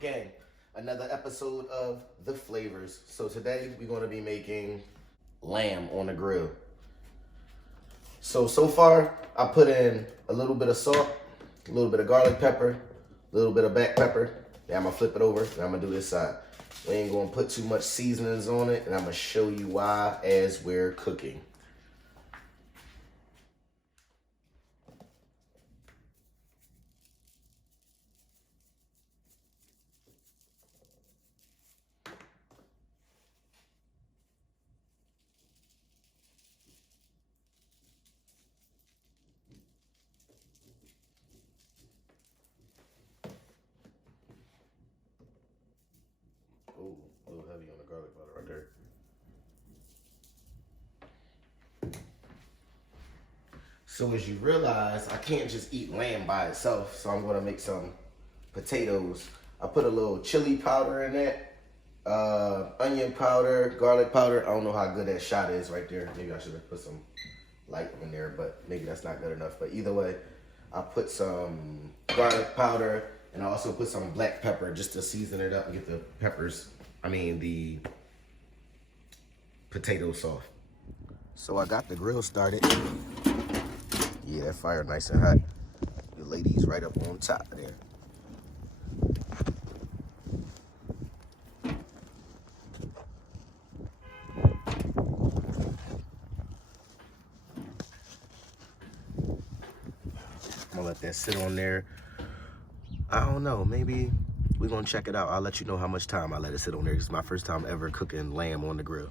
gang. Another episode of The Flavors. So today we're going to be making lamb on the grill. So far I put in a little bit of salt, a little bit of garlic pepper, a little bit of black pepper. Then I'm going to flip it over and I'm going to do this side. We ain't going to put too much seasonings on it, and I'm going to show you why as we're cooking. Oh, a little heavy on the garlic butter right there. So as you realize, I can't just eat lamb by itself, so I'm gonna make some potatoes. I put a little chili powder in that, onion powder, garlic powder. I don't know how good that shot is right there. Maybe I should have put some light in there, but maybe that's not good enough. But either way, I put some garlic powder, and I also put some black pepper just to season it up and get the the potatoes soft. So I got the grill started. Yeah, that fire nice and hot. The lady's right up on top there. I'm gonna let that sit on there. I don't know, maybe we're gonna check it out. I'll let you know how much time I let it sit on there. It's my first time ever cooking lamb on the grill.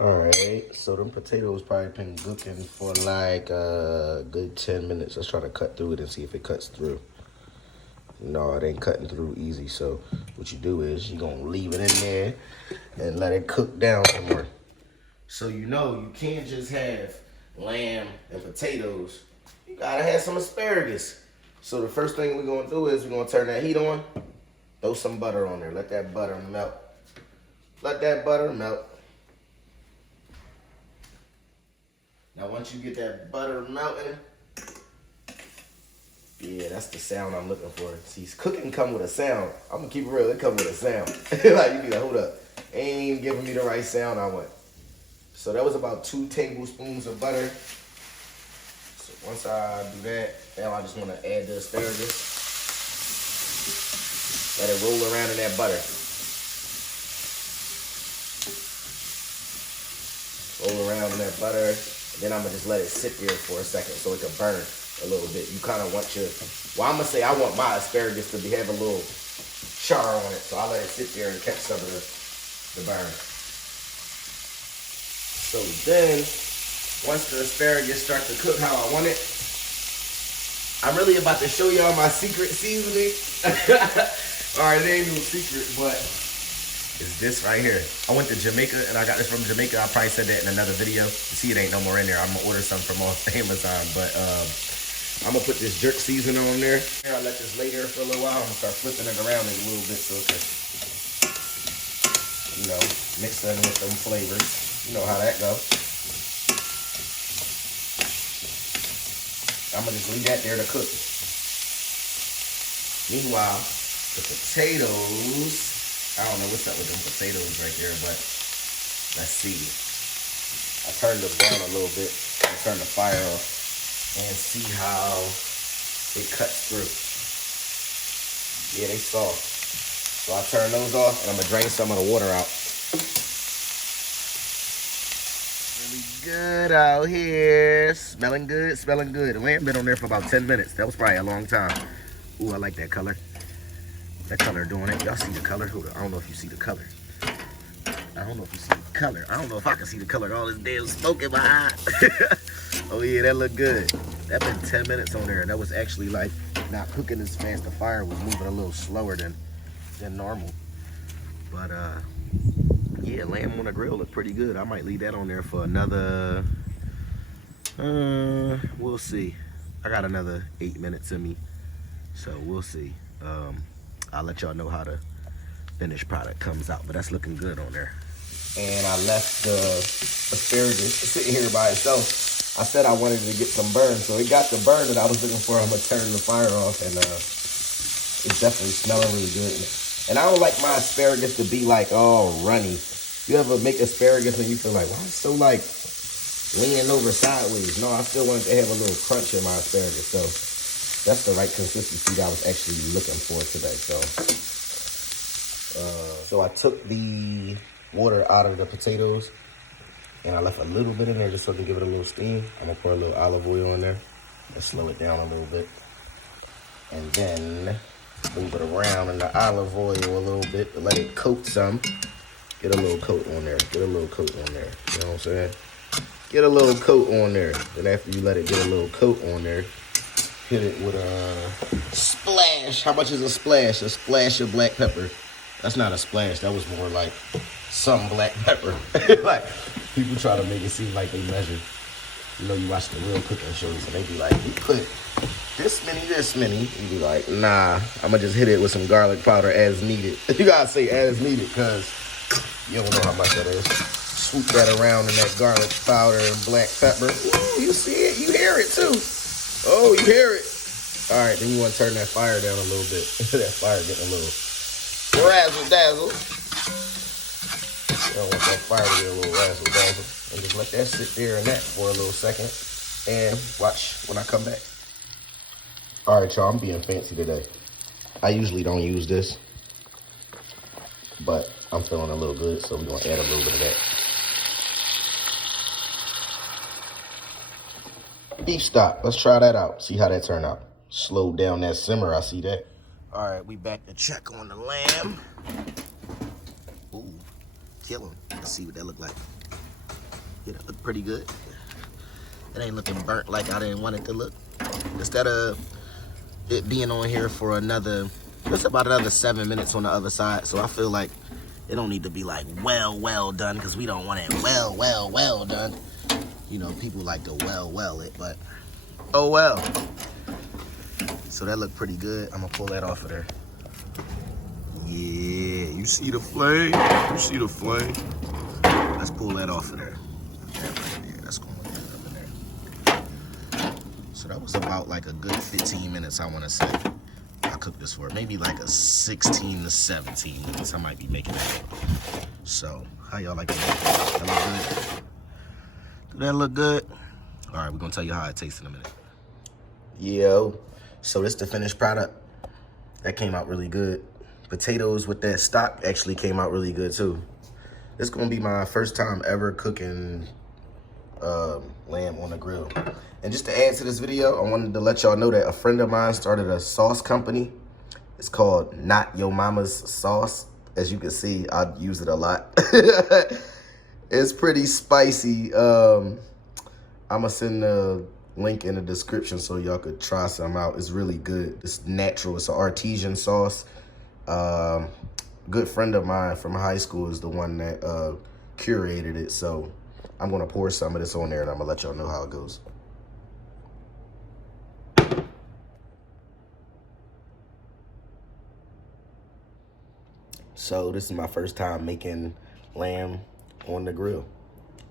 All right, so them potatoes probably been cooking for like a good 10 minutes. Let's try to cut through it and see if it cuts through. No, it ain't cutting through easy. So what you do is you're gonna leave it in there and let it cook down some more. So you know you can't just have lamb and potatoes. You gotta have some asparagus. So the first thing we're gonna do is we're gonna turn that heat on, throw some butter on there, let that butter melt. Let that butter melt. Now once you get that butter melting, yeah, that's the sound I'm looking for. See, cooking come with a sound. I'm gonna keep it real, it come with a sound. Like you be like, hold up, ain't giving me the right sound I want. So that was about 2 tablespoons of butter. So once I do that, now I just wanna add the asparagus. Let it roll around in that butter. Roll around in that butter. Then I'm gonna just let it sit there for a second so it can burn a little bit. You kind of want your, well, I'm gonna say I want my asparagus to have a little char on it, so I let it sit there and catch some of the burn. So then, once the asparagus starts to cook how I want it, I'm really about to show y'all my secret seasoning. All right, it ain't no secret, but it's this right here. I went to Jamaica and I got this from Jamaica. I probably said that in another video. You see, it ain't no more in there. I'm gonna order some from off Amazon, but I'm gonna put this jerk seasoning on there. I'll let this lay there for a little while. I'm gonna start flipping it around a little bit so it can, you know, mix in with them flavors. You know how that goes. I'm gonna just leave that there to cook. Meanwhile, the potatoes, I don't know what's up with them potatoes right there, but let's see. I turned them down a little bit. I turned the fire off and see how it cuts through. Yeah, they soft. So I turn those off and I'm gonna drain some of the water out. Really good out here. Smelling good, smelling good. The lamb been on there for about 10 minutes. That was probably a long time. Ooh, I like that color. That color doing it. Y'all see the color? Hold on. I don't know if you see the color. I don't know if you see the color. I don't know if I can see the color. All this damn smoke in my eye. Oh yeah, that look good. That been 10 minutes on there. And that was actually like not cooking as fast. The fire was moving a little slower than normal. But yeah, lamb on the grill look pretty good. I might leave that on there for another, we'll see. I got another 8 minutes in me. So we'll see. I'll let y'all know how the finished product comes out, but that's looking good on there. And I left the asparagus sitting here by itself. I said I wanted to get some burn, so it got the burn that I was looking for. I'm gonna turn the fire off, and it It's definitely smelling really good. And I don't like my asparagus to be like all runny. You ever make asparagus and you feel like, why it's so like leaning over sideways? No, I still wanted to have a little crunch in my asparagus. So that's the right consistency that I was actually looking for today. So I took the water out of the potatoes and I left a little bit in there just so I can give it a little steam. I'm gonna pour a little olive oil in there and slow it down a little bit. And then move it around in the olive oil a little bit to let it coat some. Get a little coat on there. Get a little coat on there. You know what I'm saying? Get a little coat on there. Then after you let it get a little coat on there, hit it with a splash. How much is a splash? A splash of black pepper. That's not a splash. That was more like some black pepper. Like, people try to make it seem like they measure. You know, you watch the real cooking shows and they be like, you put this many. You be like, nah, I'm gonna just hit it with some garlic powder as needed. You gotta say as needed because you don't know how much that is. Swoop that around in that garlic powder and black pepper. Ooh, you see it, you hear it too. Oh, you hear it. All right, then you wanna turn that fire down a little bit. That fire getting a little razzle dazzle. You don't want that fire to get a little razzle dazzle. And just let that sit there and that for a little second. And watch when I come back. All right, y'all, I'm being fancy today. I usually don't use this, but I'm feeling a little good, so we're gonna add a little bit of that. Beef stock, let's try that out. See how that turned out. Slow down that simmer, I see that. All right, we back to check on the lamb. Ooh, kill him. Let's see what that look like. Yeah, that look pretty good. It ain't looking burnt like I didn't want it to look. Instead of it being on here for another, it's about another 7 minutes on the other side. So I feel like it don't need to be like well done because we don't want it well done. You know, people like to well it, but oh well. So that looked pretty good. I'm gonna pull that off of there. Yeah, you see the flame? You see the flame? Let's pull that off of there. That right there, that's gonna look good up in there. So that was about like a good 15 minutes, I wanna say. I cooked this for maybe like a 16 to 17 minutes. I might be making that up. So, how y'all like that? That look good? Do that look good? All right, we're gonna tell you how it tastes in a minute. Yo, so this the finished product. That came out really good. Potatoes with that stock actually came out really good too. This is gonna be my first time ever cooking lamb on the grill. And just to add to this video, I wanted to let y'all know that a friend of mine started a sauce company. It's called Not Your Mama's Sauce. As you can see, I use it a lot. It's pretty spicy. I'm gonna send the link in the description so y'all could try some out. It's really good. It's natural. It's an artesian sauce. Good friend of mine from high school is the one that curated it. So I'm gonna pour some of this on there and I'm gonna let y'all know how it goes. So this is my first time making lamb on the grill.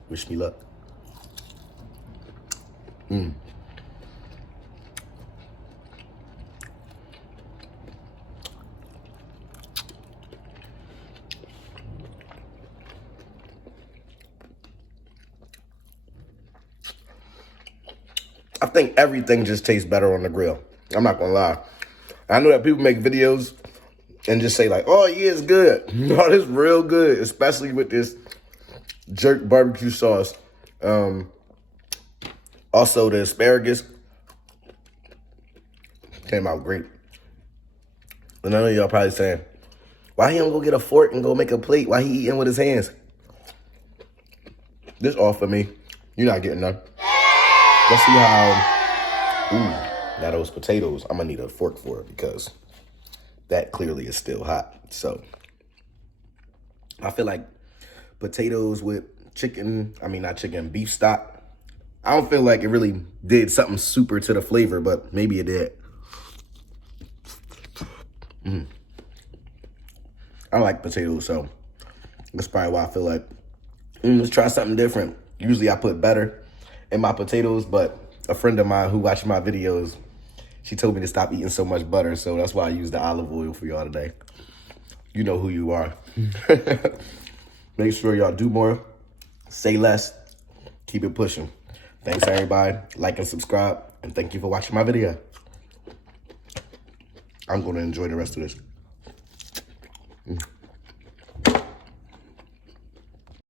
Wish me luck. I think everything just tastes better on the grill. I'm not gonna lie. I know that people make videos and just say like, oh yeah, it's good. No, it's real good, especially with this jerk barbecue sauce. Also the asparagus came out great. And I know y'all probably saying, why he don't go get a fork and go make a plate? Why he eating with his hands? This all for me. You're not getting none. Let's see how, ooh, now those potatoes, I'm gonna need a fork for it because that clearly is still hot. So I feel like potatoes with chicken, not chicken, beef stock, I don't feel like it really did something super to the flavor, but maybe it did. I like potatoes, so that's probably why I feel like, let's try something different. Usually I put better in my potatoes, but a friend of mine who watches my videos, She told me to stop eating so much butter, so that's why I use the olive oil for y'all today. You know who you are. Make sure y'all do more, say less, keep it pushing. Thanks everybody, like and subscribe, and thank you for watching my video. I'm gonna enjoy the rest of this.